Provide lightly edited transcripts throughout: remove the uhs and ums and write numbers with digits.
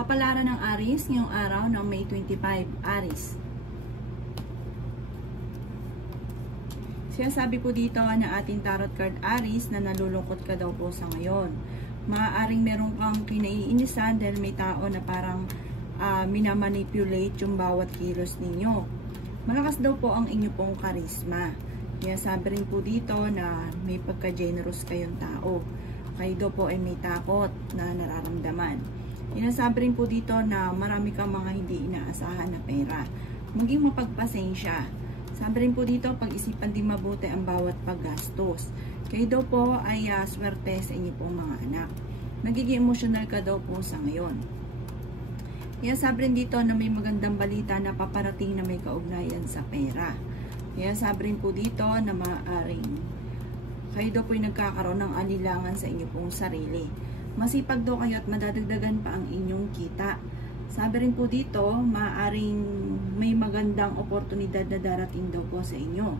Kapalaran ng Aries ngayong araw ng May 25, Aries. Sinasabi po dito na ating tarot card Aries na nalulungkot ka daw po sa ngayon. Maaaring meron kang kinaiinisan dahil may tao na parang minamanipulate yung bawat kilos ninyo. Malakas daw po ang inyo pong karisma. Kaya sabi rin po dito na may pagka-generous kayong tao. Kayo daw po ay may takot na nararamdaman. Sinasabi rin po dito na marami kang mga hindi inaasahan na pera. Maging mapagpasensya. Sabi rin po dito, pag-isipan din mabuti ang bawat paggastos. Kayo daw po ay swerte sa inyo pong mga anak. Nagiging emotional ka daw po sa ngayon. Kaya sabi rin dito na may magandang balita na paparating na may kaugnayan sa pera. Kaya sabi rin po dito na maaaring kayo daw po ay nagkakaroon ng alilangan sa inyo pong sarili. Masipag daw kayo at madadagdagan pa ang inyong kita. Sabi rin po dito, maaaring may magandang oportunidad na darating daw po sa inyo.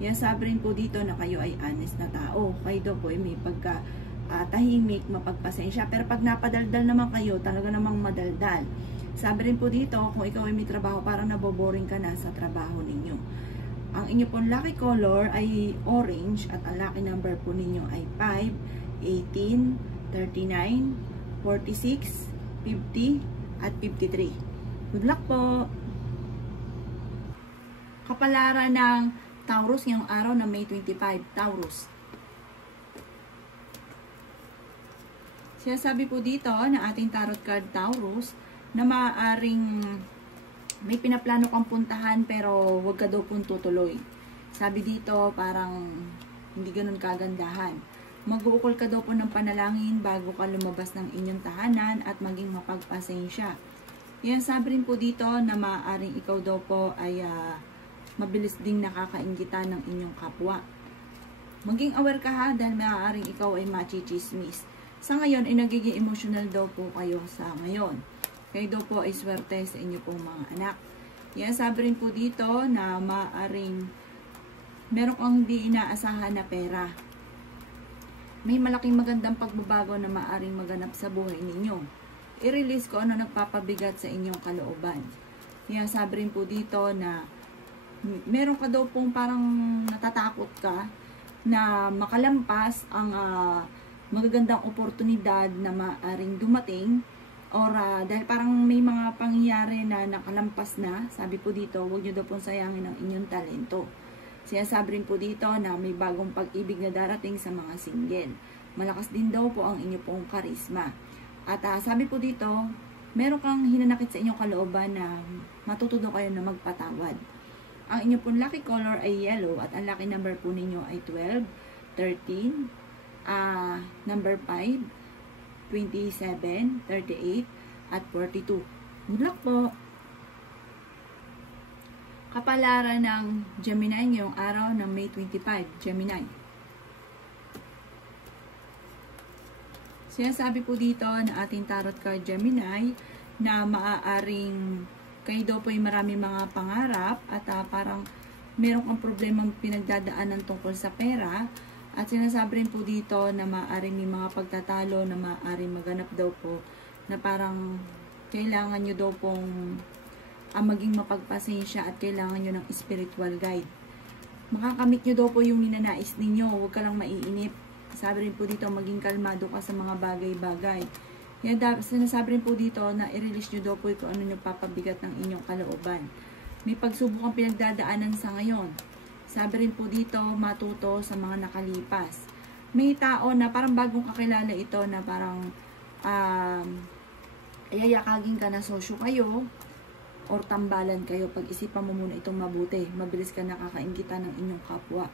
Kaya sabi rin po dito na kayo ay honest na tao. Kayo daw po ay may tahimik, mapagpasensya. Pero pag napadaldal naman kayo, talaga namang madaldal. Sabi rin po dito, kung ikaw ay may trabaho, parang naboboring ka na sa trabaho ninyo. Ang inyo pong lucky color ay orange at ang lucky number po ninyo ay 5, 18, 39, 46, 50, at 53. Good luck po! Kapalaran ng Taurus ngayong araw na May 25, Taurus. Sinasabi po dito na ating tarot card Taurus na maaaring may pinaplano kang puntahan pero wag ka daw pong tutuloy. Sabi dito parang hindi ganun kagandahan. Mag-uukol ka daw po ng panalangin bago ka lumabas ng inyong tahanan at maging mapagpasensya. Yan sabi rin po dito na maaaring ikaw daw po ay mabilis ding nakakainggitan ng inyong kapwa. Maging aware ka ha dahil maaaring ikaw ay machichismis. Sa ngayon ay nagiging emotional daw po kayo sa ngayon. Kayo daw po ay swerte sa inyo pong mga anak. Yan sabi rin po dito na maaaring meron kang hindi inaasahan na pera. May malaking magandang pagbabago na maaaring maganap sa buhay ninyo. I-release ko ano nagpapabigat sa inyong kalooban. Kaya sabi rin po dito na meron ka daw pong parang natatakot ka na makalampas ang magagandang oportunidad na maaaring dumating or dahil parang may mga pangyayari na nakalampas na. Sabi po dito, huwag nyo daw pong sayangin ang inyong talento. Sinasabi rin po dito na may bagong pag-ibig na darating sa mga single. Malakas din daw po ang inyo pong karisma. At sabi po dito, meron kang hinanakit sa inyong kalooban na matututo kayo na magpatawad. Ang inyo pong lucky color ay yellow at ang lucky number po ninyo ay 12, 13, number 5, 27, 38, at 42. Good luck po! Kapalaran ng Gemini ngayong araw ng May 25, Gemini. Sinasabi po dito na ating tarot card Gemini na maaaring kayo daw po ay marami mga pangarap at parang meron kang problemang pinagdadaanan tungkol sa pera. At sinasabi rin po dito na maaaring may mga pagtatalo na maaaring maganap daw po na parang kailangan nyo daw pong maging mapagpasensya at kailangan nyo ng spiritual guide. Makakamit nyo daw po yung ninanais ninyo, huwag ka lang maiinip. Sabi rin po dito, maging kalmado ka sa mga bagay-bagay. Sinasabi rin po dito na i-release nyo daw po kung ano yung papabigat ng inyong kalooban. May pagsubok ang pinagdadaanan sa ngayon. Sabi rin po dito, matuto sa mga nakalipas. May tao na parang bagong kakilala ito na parang yayakagin ka na sosyo kayo or tambalan kayo. Pag-isipan mo muna itong mabuti. Mabilis ka nakakainggitan ng inyong kapwa.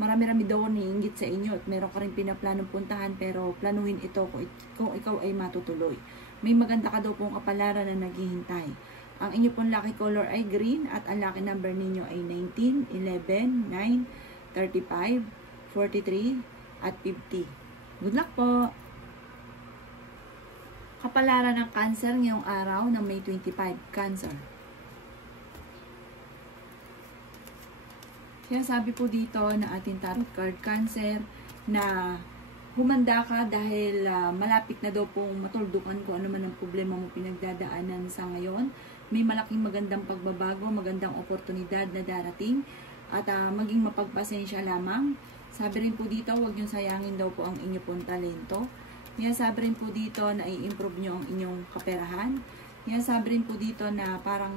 Marami-rami daw niinggit sa inyo at meron ka rin pinaplanong puntahan pero planuhin ito kung ikaw ay matutuloy. May maganda ka daw pong kapalaran na naghihintay. Ang inyo pong lucky color ay green at ang lucky number ninyo ay 19, 11, 9, 35, 43, at 50. Good luck po! Kapalaran ng Cancer ngayong araw ng May 25, Cancer. Kaya sabi po dito na ating tarot card Cancer na humanda ka dahil malapit na daw pong matuldukan kung ano man ang problema mo pinagdadaanan sa ngayon. May malaking magandang pagbabago, magandang oportunidad na darating at maging mapagpasensya lamang. Sabi rin po dito, huwag niyong sayangin daw po ang inyo pong talento. Kaya sabi rin po dito na i-improve niyo ang inyong kaperahan. Kaya sabi rin po dito na parang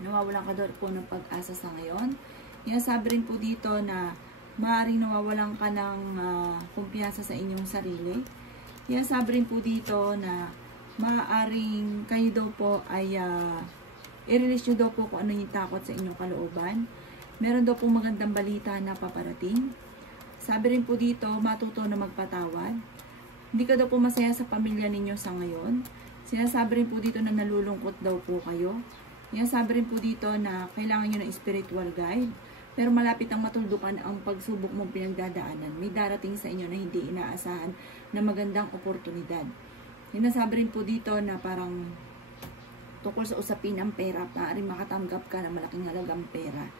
nawawalan ka daw po ng pag-asa sa ngayon. Kaya sabi rin po dito na maaaring nawawalan ka ng kumpiyansa sa inyong sarili. Kaya sabi rin po dito na maaaring kayo daw po ay i-release nyo daw po kung ano yung takot sa inyong kalooban. Meron daw po magandang balita na paparating. Sabi rin po dito, matuto na magpatawad. Hindi ka daw po masaya sa pamilya ninyo sa ngayon. Sinasabi rin po dito na nalulungkot daw po kayo. Sinasabi rin po dito na kailangan nyo ng spiritual guide. Pero malapit ang matuldukan ang pagsubok mong pinagdadaanan. May darating sa inyo na hindi inaasahan na magandang oportunidad. Sinasabi rin po dito na parang tungkol sa usapin ng pera, maaaring makatanggap ka ng malaking halagang pera.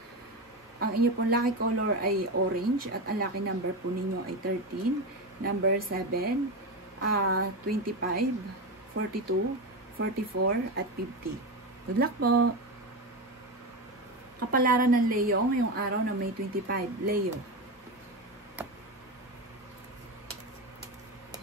Ang inyo pong lucky color ay orange at ang lucky number po ninyo ay 13, number 7, 25, 42, 44, at 50. Good luck po! Kapalaran ng Leo ngayong araw na May 25. Leo.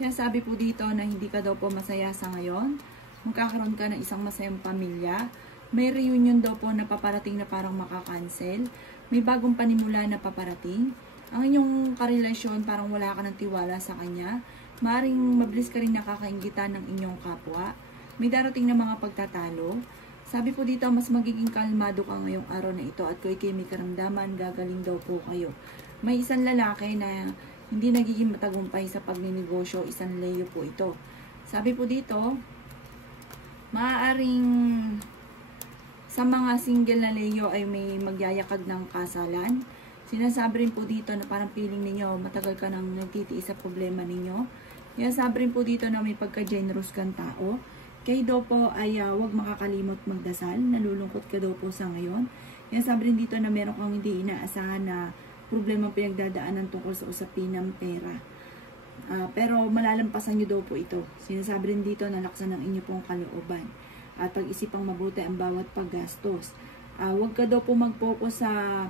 Kaya sabi po dito na hindi ka daw po masaya sa ngayon. Magkakaroon ka ng isang masayang pamilya. May reunion daw po na paparating na parang makakancel. May bagong panimula na paparating. Ang inyong karelasyon parang wala ka ng tiwala sa kanya. Maaring mabilis ka rin nakakaingitan ng inyong kapwa. May darating na mga pagtatalo. Sabi po dito, mas magiging kalmado ka ngayong araw na ito at kung ikay may karamdaman, gagaling daw po kayo. May isang lalaki na hindi nagiging matagumpay sa pagninegosyo, isang Leo po ito. Sabi po dito, maaaring sa mga single na Leo ay may magyayakag ng kasalan. Sinasabi rin po dito na parang feeling ninyo, matagal ka nang nagtitiis sa problema ninyo. Sinasabi rin po dito na may pagka-generous kang tao. Kayo daw po ay huwag makakalimot magdasal. Nalulungkot ka daw po sa ngayon. Sabi rin dito na meron kang hindi inaasahan na problema pinagdadaanan tungkol sa usapin ng pera. Pero malalampasan nyo daw po ito. Sinasabi rin dito na laksan ng inyo pong kalooban. At pag-isipang mabuti ang bawat paggastos. Huwag ka daw po mag-focus sa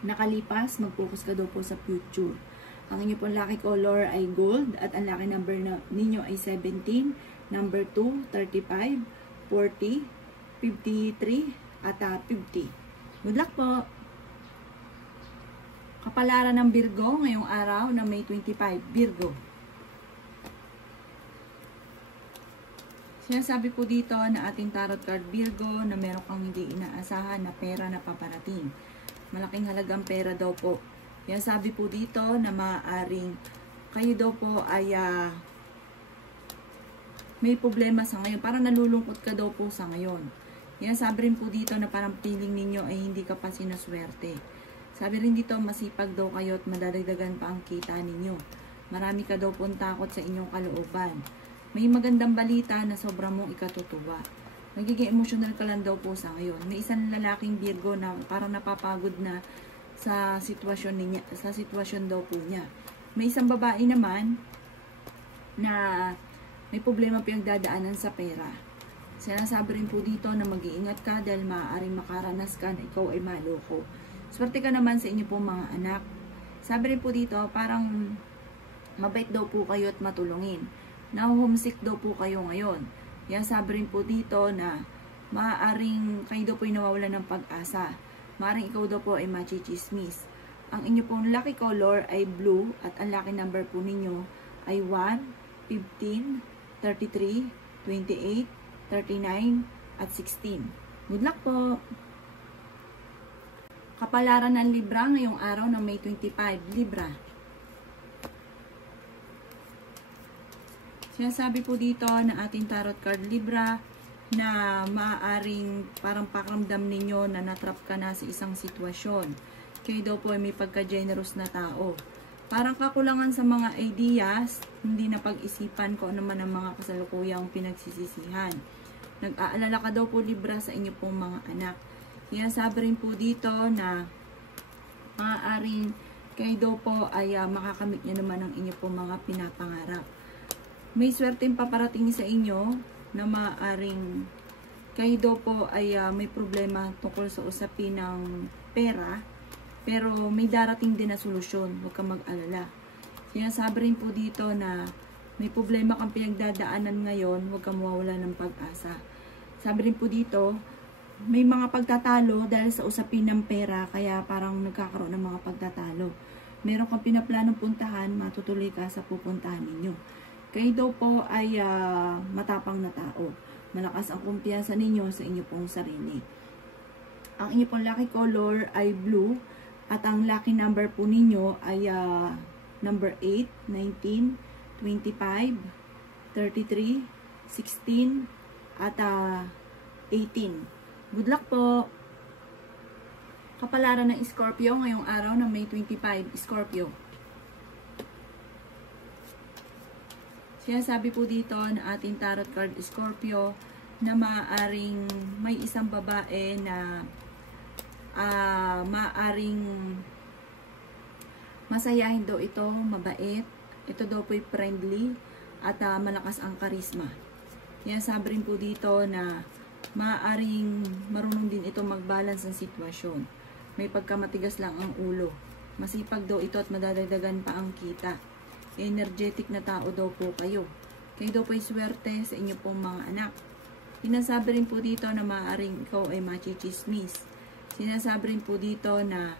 nakalipas. Mag-focus ka daw po sa future. Ang inyo pong lucky color ay gold. At ang lucky number ninyo ay 17. Number 2, 35, 40, 53, at 50. Good luck po! Kapalaran ng Virgo ngayong araw na May 25. Virgo. Sinasabi po dito na ating tarot card Virgo na meron kang hindi inaasahan na pera na paparating. Malaking halagang pera daw po. Sinasabi po dito na maaaring kayo daw po ay may problema sa ngayon. Parang nalulungkot ka daw po sa ngayon. Sabi rin po dito na parang feeling ninyo ay hindi ka pa sinaswerte. Sabi rin dito masipag daw kayo at madadagdagan pa ang kita ninyo. Marami ka daw pong takot sa inyong kalooban. May magandang balita na sobrang mong ikatutuwa. Nagiging emotional ka lang daw po sa ngayon. May isang lalaking Virgo na parang napapagod na sa sitwasyon niya, sa sitwasyon daw po niya. May isang babae naman na may problema pinagdadaanan sa pera. Sinasabi rin po dito na mag-iingat ka dahil maaaring makaranas ka na ikaw ay maloko. Swerte ka naman sa inyo pong mga anak. Sabi rin po dito, parang mabait daw po kayo at matulungin. Na-homesick daw po kayo ngayon. Sabi rin po dito na maaaring kayo daw po ay nawawalan ng pag-asa. Maaaring ikaw daw po ay machichismis. Ang inyo pong lucky color ay blue at ang lucky number po ninyo ay 1, 15, 33, 28, 39, at 16. Good luck po! Kapalaran ng Libra ngayong araw ng May 25. Libra. Sinasabi po dito na ating tarot card Libra na maaaring parang pakiramdam ninyo na natrap ka na sa isang sitwasyon. Kayo daw po ay may pagka-generous na tao. Parang kakulangan sa mga ideas, hindi na pag-isipan ko ano man ang mga kasalukuyang pinagsisisihan. Nag-aalala ka daw po Libra sa inyo pong mga anak. Kaya sabi rin po dito na maaaring kayo daw po ay makakamit nyo naman ang inyo po mga pinapangarap. May swerteng paparating sa inyo na maaaring kayo daw po ay may problema tungkol sa usapin ng pera, pero may darating din na solusyon. Huwag kang mag-alala. Sinasabi rin po dito na may problema kang pinagdadaanan ngayon, huwag kang mawawala ng pag-asa. Sabi rin po dito, may mga pagtatalo dahil sa usapin ng pera, kaya parang nagkakaroon ng mga pagtatalo. Meron kang pinaplanong puntahan, matutuloy ka sa pupuntahan ninyo. Kayo daw po ay matapang na tao. Malakas ang kumpiyansa ninyo sa inyo pong sarili. Ang inyo pong lucky color ay blue, at ang lucky number po ninyo ay number 8, 19, 25, 33, 16, at 18. Good luck po! Kapalaran ng Scorpio ngayong araw ng May 25, Scorpio. Sinasabi po dito na ating tarot card Scorpio na maaaring may isang babae na maaaring masayahin daw ito, mabait. Ito daw po'y friendly at malakas ang karisma. Sinasabi rin po dito na maaaring marunong din ito mag-balance ng sitwasyon. May pagkamatigas lang ang ulo. Masipag daw ito at madadagdagan pa ang kita. Energetic na tao daw po kayo. Kayo daw po'y swerte sa inyo pong mga anak. Sinasabi rin po dito na maaaring ikaw ay machichismis. Sinasabi rin po dito na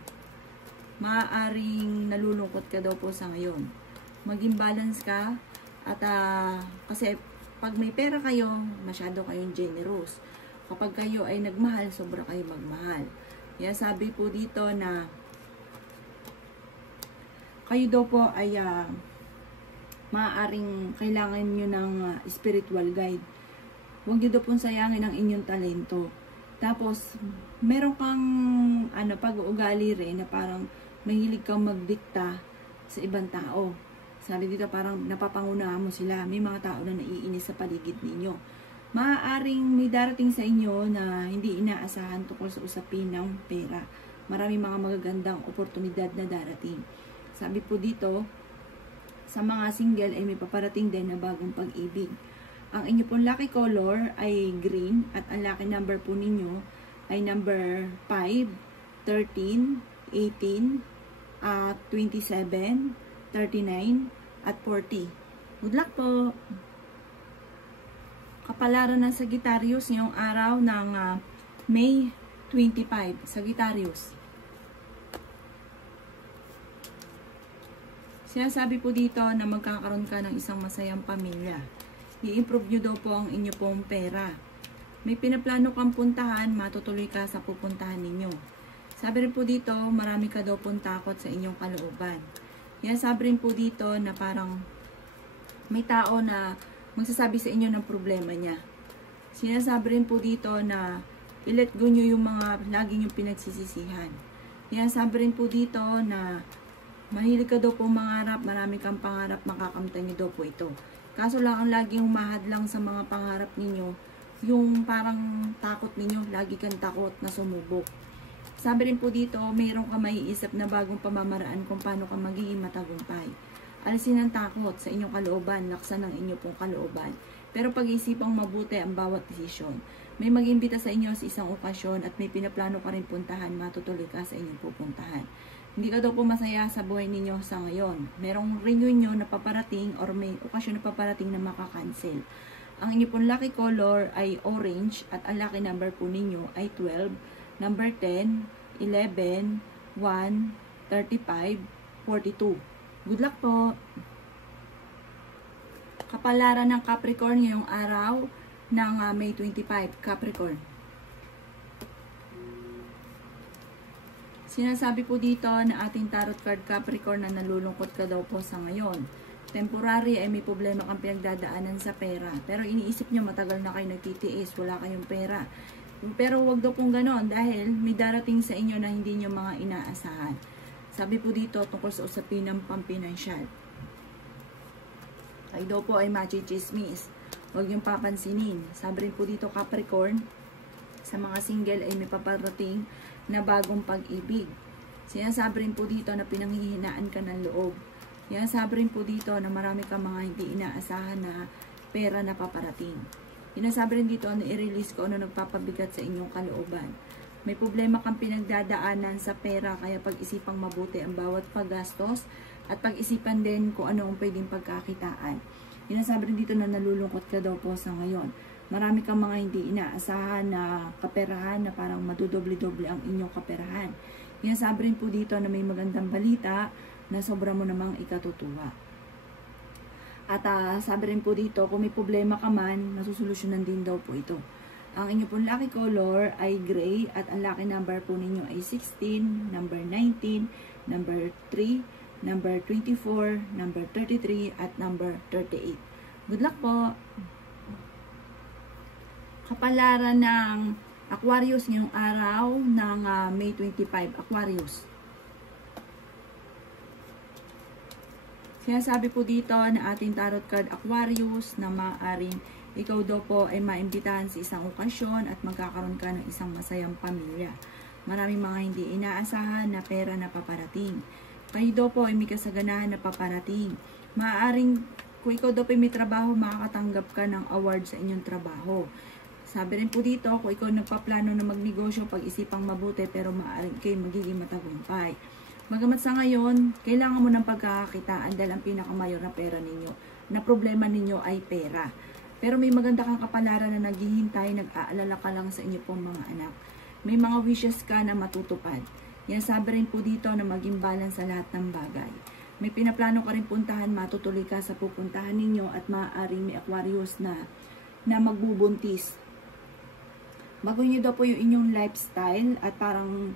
maaaring nalulungkot ka daw po sa ngayon. Maging balance ka at kasi pag may pera kayo, masyado kayong generous. Kapag kayo ay nagmahal, sobra kayo magmahal. Kaya sabi po dito na kayo daw po ay maaaring kailangan nyo ng spiritual guide. Huwag nyo daw pong sayangin ang inyong talento. Tapos, meron kang pag-uugali rin na parang mahilig kang magdikta sa ibang tao. Sabi dito parang napapangunahan mo sila. May mga tao na naiinis sa paligid ninyo. Maaaring may darating sa inyo na hindi inaasahan tungkol sa usapin ng pera. Maraming mga magagandang oportunidad na darating. Sabi po dito, sa mga single ay may paparating din na bagong pag-ibig. Ang inyo pong lucky color ay green at ang lucky number po ninyo ay number 5, 13, 18, 27, 39, at 40. Good luck po! Kapalaran ng Sagittarius ngayong araw ng May 25. Sagittarius. Sinasabi po dito na magkakaroon ka ng isang masayang pamilya. I-improve nyo daw po ang inyo pong pera. May pinaplano kang puntahan, matutuloy ka sa pupuntahan ninyo. Sabi rin po dito, marami ka daw pong takot sa inyong kalooban. Yan, sabi rin po dito na parang may tao na magsasabi sa inyo ng problema niya. Sinasabi rin po dito na i-let go nyo yung mga lagi nyong pinagsisisihan. Yan, sabi rin po dito na mahilig ka daw po mangarap, marami kang pangarap, makakamtan nyo daw po ito. Kaso lang ang laging humahadlang sa mga pangarap ninyo, yung parang takot ninyo, lagi kang takot na sumubok. Sabi rin po dito, mayroon ka maiisip na bagong pamamaraan kung paano ka magiging matagumpay. Alisin ang takot sa inyong kalooban, laksan ang inyong pong kalooban. Pero pag-iisipang mabuti ang bawat desisyon. May mag-imbita sa inyo sa isang okasyon at may pinaplano ka rin puntahan, matutuloy ka sa inyong pupuntahan. Hindi ka daw po masaya sa buhay ninyo sa ngayon. Merong reunion na paparating or may okasyon na paparating na makakancel. Ang inyong pong lucky color ay orange at ang lucky number po ninyo ay 12, number 10, 11, 1, 35, 42. Good luck po! Kapalaran ng Capricorn ngayong araw ng May 25, Capricorn. Sinasabi po dito na ating tarot card Capricorn na nalulungkot ka daw po sa ngayon. Temporary ay may problema kang pinagdadaanan sa pera. Pero iniisip nyo matagal na kayo nagtitiis, wala kayong pera. Pero wag daw pong ganon dahil may darating sa inyo na hindi nyo mga inaasahan. Sabi po dito tungkol sa usapin ng pampinansyal. Kayo daw po ay machichismis. Huwag niyong papansinin. Sabi rin po dito Capricorn, sa mga single ay may paparating na bagong pag-ibig. Sinasabi rin po dito na pinanghihinaan ka ng loob. Sinasabi rin po dito na marami kang mga hindi inaasahan na pera na paparating. Sinasabi rin dito na i-release ko ano nagpapabigat sa inyong kalooban. May problema kang pinagdadaanan sa pera, kaya pag-isipang mabuti ang bawat paggastos at pag-isipan din kung ano ang pwedeng pagkakitaan. Sinasabi rin dito na nalulungkot ka daw po sa ngayon. Marami kang mga hindi inaasahan na kaperahan na parang madudoble-doble ang inyong kaperahan. Sinasabi rin po dito na may magandang balita na sobra mo namang ikatutuwa. At sabi rin po dito, kung may problema ka man, nasusolusyonan din daw po ito. Ang inyo pong lucky color ay gray at ang lucky number po ninyo ay 16, number 19, number 3, number 24, number 33, at number 38. Good luck po! Kapalaran ng Aquarius ngayong araw ng May 25, Aquarius. Sinasabi po dito na ating tarot card Aquarius na maaaring ikaw daw po ay maimbitahan sa isang okasyon at magkakaroon ka ng isang masayang pamilya. Maraming mga hindi inaasahan na pera na paparating. Kayo daw po ay may kasaganahan na paparating. Maaaring kung ikaw daw po ay may trabaho, makakatanggap ka ng award sa inyong trabaho. Sabi rin po dito, kung ikaw nagpaplano na magnegosyo, pag-isipang mabuti, pero maaaring kayo magiging matagumpay. Bagamat sa ngayon, kailangan mo ng pagkakakitaan dahil ang pinakamayor na pera ninyo, na problema ninyo ay pera. Pero may maganda kang kapalaran na naghihintay, nag-aalala ka lang sa inyo pong mga anak. May mga wishes ka na matutupad. Sabi rin po dito na maging balance sa lahat ng bagay. May pinaplano ka rin puntahan, matutuloy ka sa pupuntahan ninyo at maaaring may Aquarius na magbubuntis. Bago nyo daw po yung inyong lifestyle at parang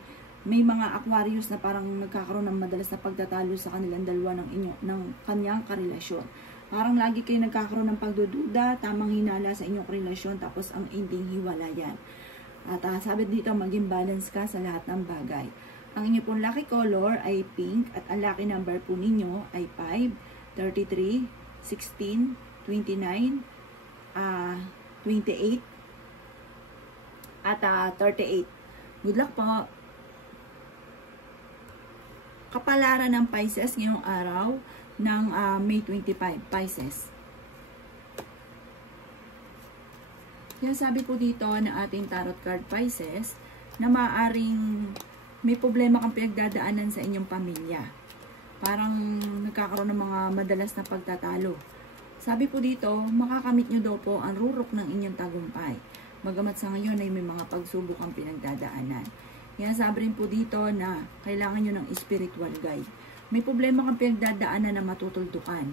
may mga Aquarius na parang nagkakaroon ng madalas na pagtatalo sa kanilang dalawa ng kanyang karelasyon. Parang lagi kayo nagkakaroon ng pagdududa, tamang hinala sa inyong relasyon, tapos ang ending hiwalayan. At sabi dito, maging balance ka sa lahat ng bagay. Ang inyo pong lucky color ay pink at ang lucky number po ninyo ay 5, 33, 16, 29, 28, at 38. Good luck po! Kapalaran ng Pisces ngayong araw ng May 25, Pisces. Sabi po dito na ating tarot card Pisces na maaaring may problema kang pinagdadaanan sa inyong pamilya. Parang nagkakaroon ng mga madalas na pagtatalo. Sabi po dito, makakamit nyo daw po ang rurok ng inyong tagumpay. Bagamat sa ngayon ay may mga pagsubok ang pinagdadaanan. Sabi rin po dito na kailangan nyo ng spiritual guide. May problema kang pinagdadaanan na matutuldukan.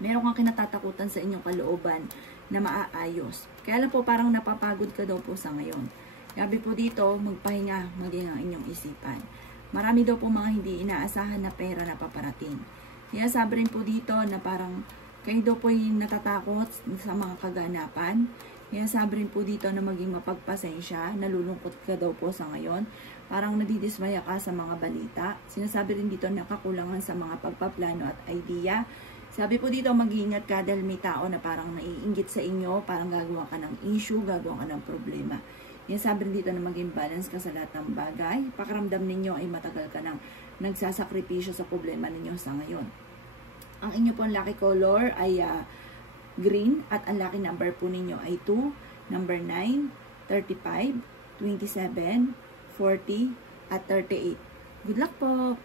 Meron kang kinatatakutan sa inyong kalooban na maaayos. Kaya lang po parang napapagod ka daw po sa ngayon. Sabi po dito, magpahinga, maging ang inyong isipan. Marami daw po mga hindi inaasahan na pera na paparating. Sabi rin po dito na parang kayo daw po yung natatakot sa mga kaganapan. Sabi rin po dito na maging mapagpasensya, nalulungkot ka daw po sa ngayon. Parang nadidismaya ka sa mga balita. Sinasabi rin dito na kakulangan sa mga pagpaplano at idea. Sabi po dito, mag-iingat ka dahil may tao na parang naiinggit sa inyo, parang gagawa ka ng issue, gagawa ka ng problema. Sabi rin dito na maging balance ka sa lahat ng bagay. Pakiramdam ninyo ay matagal ka nang nagsasakripisyo sa problema ninyo sa ngayon. Ang inyo pong lucky color ay green at ang lucky number po ninyo ay 2, number 9, 35, 27, 40, at 38. Good luck po!